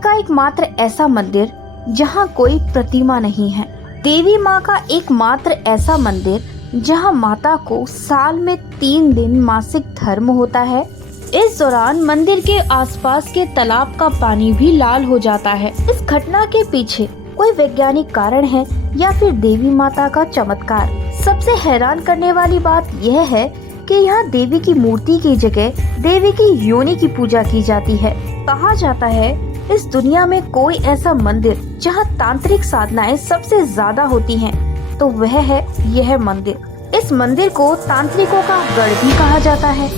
भारत का एकमात्र ऐसा मंदिर जहां कोई प्रतिमा नहीं है। देवी मां का एकमात्र ऐसा मंदिर जहां माता को साल में 3 दिन मासिक धर्म होता है। इस दौरान मंदिर के आसपास के तालाब का पानी भी लाल हो जाता है। इस घटना के पीछे कोई वैज्ञानिक कारण है या फिर देवी माता का चमत्कार? सबसे हैरान करने वाली बात यह है कि यहाँ देवी की मूर्ति की जगह देवी की योनि की पूजा की जाती है। कहा जाता है इस दुनिया में कोई ऐसा मंदिर जहाँ तांत्रिक साधनाएं सबसे ज्यादा होती हैं, तो वह है यह मंदिर। इस मंदिर को तांत्रिकों का गढ़ भी कहा जाता है।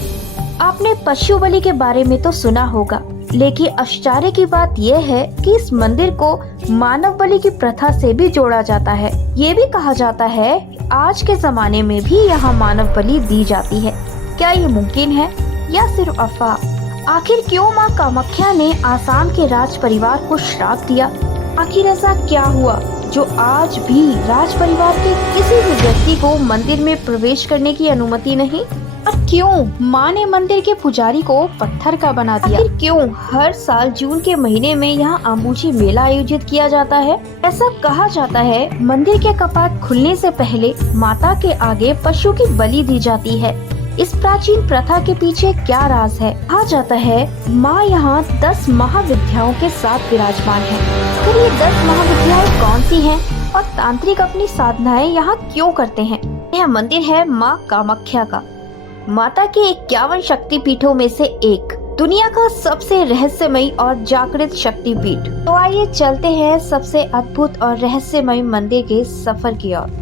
आपने पशु बलि के बारे में तो सुना होगा, लेकिन आश्चर्य की बात यह है कि इस मंदिर को मानव बलि की प्रथा से भी जोड़ा जाता है। ये भी कहा जाता है आज के जमाने में भी यहाँ मानव बलि दी जाती है। क्या ये मुमकिन है या सिर्फ अफवाह? आखिर क्यों माँ कामाख्या ने आसाम के राज परिवार को श्राप दिया? आखिर ऐसा क्या हुआ जो आज भी राज परिवार के किसी भी व्यक्ति को मंदिर में प्रवेश करने की अनुमति नहीं? और क्यों माँ ने मंदिर के पुजारी को पत्थर का बना दिया? आखिर क्यों हर साल जून के महीने में यहाँ आम्बुची मेला आयोजित किया जाता है? ऐसा कहा जाता है मंदिर के कपाट खुलने से पहले माता के आगे पशु की बलि दी जाती है। इस प्राचीन प्रथा के पीछे क्या राज है? कहा जाता है माँ यहाँ 10 महाविद्याओं के साथ विराजमान है। फिर ये 10 महाविद्याएं कौन सी हैं और तांत्रिक अपनी साधनाएं यहाँ क्यों करते हैं? यह मंदिर है माँ कामाख्या का, माता के 51 शक्तिपीठों में से एक, दुनिया का सबसे रहस्यमयी और जागृत शक्तिपीठ। तो आइए चलते हैं सबसे अद्भुत और रहस्यमयी मंदिर के सफर की ओर।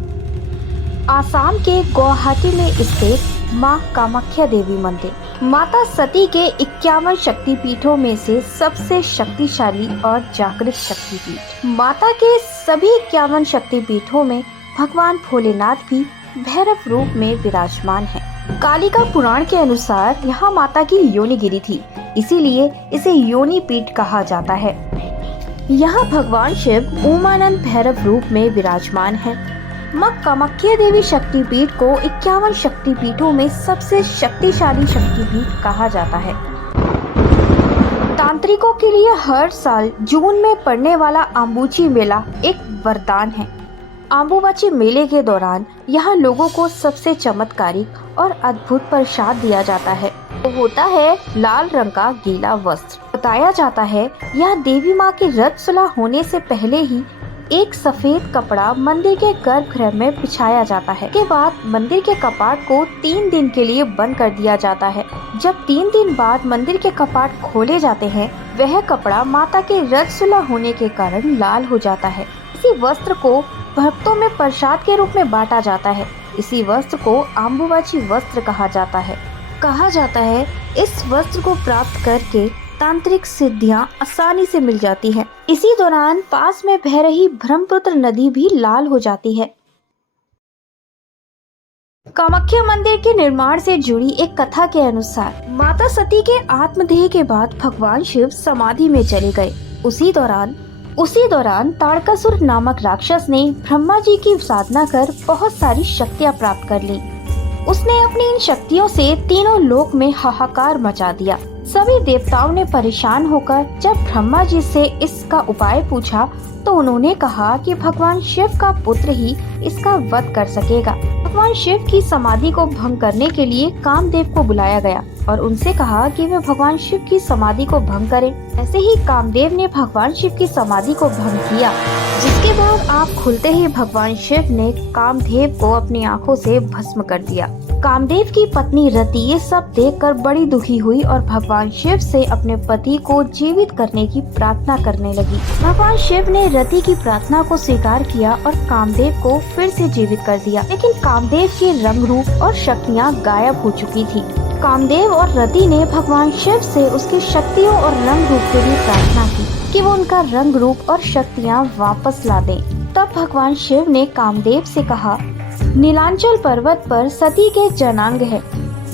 आसाम के गुवाहाटी में स्थित माँ कामाख्या देवी मंदिर माता सती के 51 शक्तिपीठों में से सबसे शक्तिशाली और जागृत शक्तिपीठ। माता के सभी 51 शक्तिपीठों में भगवान भोलेनाथ भी भैरव रूप में विराजमान है। कालिका पुराण के अनुसार यहाँ माता की योनि गिरी थी, इसीलिए इसे योनि पीठ कहा जाता है। यहाँ भगवान शिव उमानंद भैरव रूप में विराजमान है। माँ कामाख्या देवी शक्तिपीठ को 51 शक्तिपीठों में सबसे शक्तिशाली शक्तिपीठ कहा जाता है। तांत्रिकों के लिए हर साल जून में पड़ने वाला आम्बुची मेला एक वरदान है। आम्बुबाची मेले के दौरान यहाँ लोगों को सबसे चमत्कारिक और अद्भुत प्रसाद दिया जाता है। वो होता है लाल रंग का गीला वस्त्र। बताया जाता है यहाँ देवी माँ के रथ सुलह होने से पहले ही एक सफेद कपड़ा मंदिर के गर्भगृह में बिछाया जाता है। के बाद मंदिर के कपाट को 3 दिन के लिए बंद कर दिया जाता है। जब 3 दिन बाद मंदिर के कपाट खोले जाते हैं, वह कपड़ा माता के रथ सुलह होने के कारण लाल हो जाता है। इसी वस्त्र को भक्तों में प्रसाद के रूप में बांटा जाता है। इसी वस्त्र को आम्बुबाची वस्त्र कहा जाता है। कहा जाता है इस वस्त्र को प्राप्त करके तांत्रिक सिद्धियां आसानी से मिल जाती है। इसी दौरान पास में बह रही ब्रह्मपुत्र नदी भी लाल हो जाती है। कामाख्या मंदिर के निर्माण से जुड़ी एक कथा के अनुसार माता सती के आत्मदेह के बाद भगवान शिव समाधि में चले गए। उसी दौरान ताड़कासुर नामक राक्षस ने ब्रह्मा जी की साधना कर बहुत सारी शक्तियाँ प्राप्त कर ली। उसने अपनी इन शक्तियों से तीनों लोक में हाहाकार मचा दिया। सभी देवताओं ने परेशान होकर जब ब्रह्मा जी से इसका उपाय पूछा तो उन्होंने कहा कि भगवान शिव का पुत्र ही इसका वध कर सकेगा। भगवान शिव की समाधि को भंग करने के लिए कामदेव को बुलाया गया और उनसे कहा कि वे भगवान शिव की समाधि को भंग करें। ऐसे ही कामदेव ने भगवान शिव की समाधि को भंग किया, जिसके बाद आँख खुलते ही भगवान शिव ने कामदेव को अपनी आँखों से भस्म कर दिया। कामदेव की पत्नी रति ये सब देखकर बड़ी दुखी हुई और भगवान शिव से अपने पति को जीवित करने की प्रार्थना करने लगी। भगवान शिव ने रति की प्रार्थना को स्वीकार किया और कामदेव को फिर से जीवित कर दिया, लेकिन कामदेव के रंग रूप और शक्तियाँ गायब हो चुकी थी। कामदेव और रति ने भगवान शिव से उसकी शक्तियों और रंग रूप के लिए प्रार्थना की कि वो उनका रंग रूप और शक्तियाँ वापस ला दें। तब भगवान शिव ने कामदेव से कहा, नीलांचल पर्वत पर सती के जनांग है,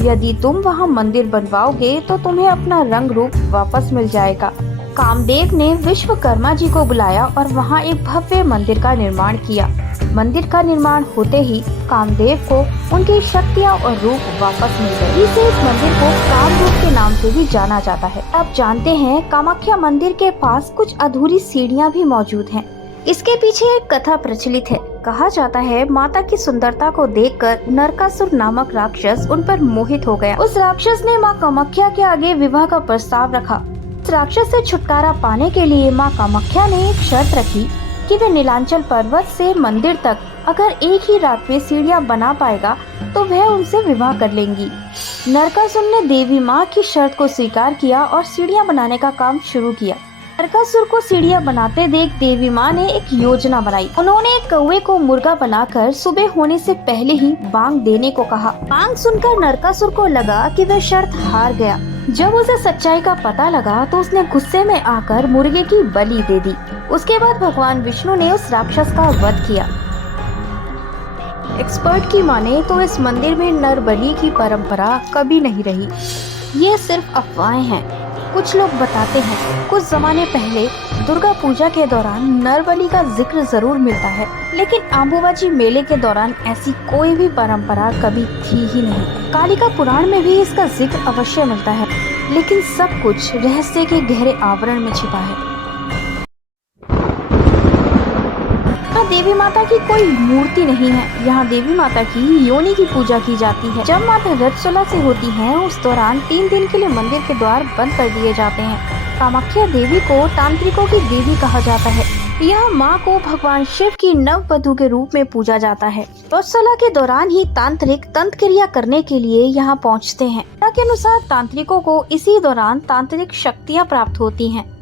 यदि तुम वहाँ मंदिर बनवाओगे तो तुम्हें अपना रंग रूप वापस मिल जाएगा। कामदेव ने विश्वकर्मा जी को बुलाया और वहाँ एक भव्य मंदिर का निर्माण किया। मंदिर का निर्माण होते ही कामदेव को उनकी शक्तियाँ और रूप वापस मिल गए। इसे इस मंदिर को कामरूप के नाम से भी जाना जाता है। आप जानते हैं कामाख्या मंदिर के पास कुछ अधूरी सीढ़ियाँ भी मौजूद हैं। इसके पीछे एक कथा प्रचलित है। कहा जाता है माता की सुंदरता को देखकर नरकासुर नामक राक्षस उन पर मोहित हो गया। उस राक्षस ने माँ कामाख्या के आगे विवाह का प्रस्ताव रखा। इस राक्षस से छुटकारा पाने के लिए माँ कामाख्या ने एक शर्त रखी कि वे नीलांचल पर्वत से मंदिर तक अगर एक ही रात में सीढ़ियाँ बना पाएगा तो वह उनसे विवाह कर लेंगी। नरकासुर ने देवी माँ की शर्त को स्वीकार किया और सीढ़ियाँ बनाने का काम शुरू किया। नरकासुर को सीढ़ियाँ बनाते देख देवी माँ ने एक योजना बनाई। उन्होंने एक कौवे को मुर्गा बनाकर सुबह होने से पहले ही बांग देने को कहा। बांग सुनकर नरकासुर को लगा कि वह शर्त हार गया। जब उसे सच्चाई का पता लगा तो उसने गुस्से में आकर मुर्गे की बलि दे दी। उसके बाद भगवान विष्णु ने उस राक्षस का वध किया। एक्सपर्ट की माने तो इस मंदिर में नर बलि की परंपरा कभी नहीं रही। ये सिर्फ अफवाहें हैं। कुछ लोग बताते हैं कुछ जमाने पहले दुर्गा पूजा के दौरान नर बलि का जिक्र जरूर मिलता है, लेकिन अम्बुबाची मेले के दौरान ऐसी कोई भी परंपरा कभी थी ही नहीं। कालिका पुराण में भी इसका जिक्र अवश्य मिलता है, लेकिन सब कुछ रहस्य के गहरे आवरण में छिपा है। देवी माता की कोई मूर्ति नहीं है। यहाँ देवी माता की योनि की पूजा की जाती है। जब माता रजस्वला से होती हैं, उस दौरान 3 दिन के लिए मंदिर के द्वार बंद कर दिए जाते हैं। कामाख्या देवी को तांत्रिकों की देवी कहा जाता है। यह माँ को भगवान शिव की नववधू के रूप में पूजा जाता है। रजस्वला के दौरान ही तांत्रिक तंत्र क्रिया करने के लिए यहाँ पहुँचते हैं। के अनुसार तांत्रिकों को इसी दौरान तांत्रिक शक्तियाँ प्राप्त होती हैं।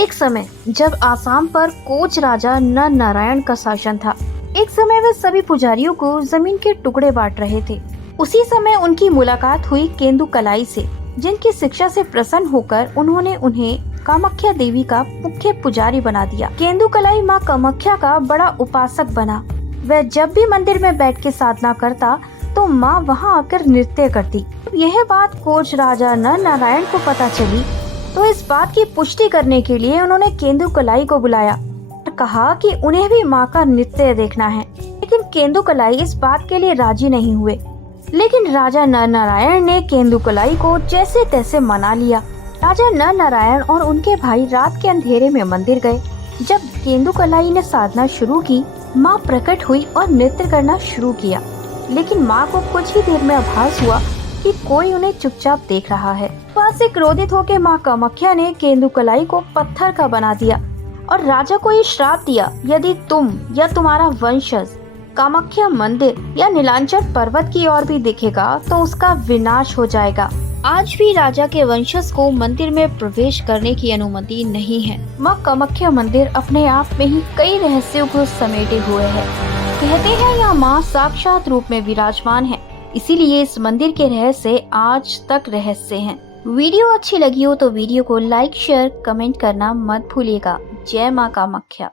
एक समय जब आसाम पर कोच राजा नर नारायण का शासन था, एक समय वे सभी पुजारियों को जमीन के टुकड़े बांट रहे थे। उसी समय उनकी मुलाकात हुई केंदु कलाई से, जिनकी शिक्षा से प्रसन्न होकर उन्होंने उन्हें कामाख्या देवी का मुख्य पुजारी बना दिया। केंदु कलाई माँ कामाख्या का बड़ा उपासक बना। वह जब भी मंदिर में बैठ के साधना करता तो माँ वहाँ आकर नृत्य करती। यह बात कोच राजा नर नारायण को पता चली तो इस बात की पुष्टि करने के लिए उन्होंने केंदु कलाई को बुलाया और कहा कि उन्हें भी माँ का नृत्य देखना है। लेकिन केंदु कलाई इस बात के लिए राजी नहीं हुए। लेकिन राजा नर नारायण ने केंदु कलाई को जैसे तैसे मना लिया। राजा नर नारायण और उनके भाई रात के अंधेरे में मंदिर गए। जब केंदु कलाई ने साधना शुरू की, माँ प्रकट हुई और नृत्य करना शुरू किया। लेकिन माँ को कुछ ही देर में आभास हुआ कि कोई उन्हें चुपचाप देख रहा है। वहाँ से क्रोधित होकर माँ कामाख्या ने केंदु कलाई को पत्थर का बना दिया और राजा को ये श्राप दिया, यदि तुम या तुम्हारा वंशज कामाख्या मंदिर या नीलांचल पर्वत की ओर भी दिखेगा तो उसका विनाश हो जाएगा। आज भी राजा के वंशज को मंदिर में प्रवेश करने की अनुमति नहीं है। माँ कामाख्या मंदिर अपने आप में ही कई रहस्यों को समेटे हुए है। कहते हैं यह माँ साक्षात रूप में विराजमान है, इसीलिए इस मंदिर के रहस्य आज तक रहस्य हैं। वीडियो अच्छी लगी हो तो वीडियो को लाइक, शेयर, कमेंट करना मत भूलिएगा। जय माँ कामाख्या।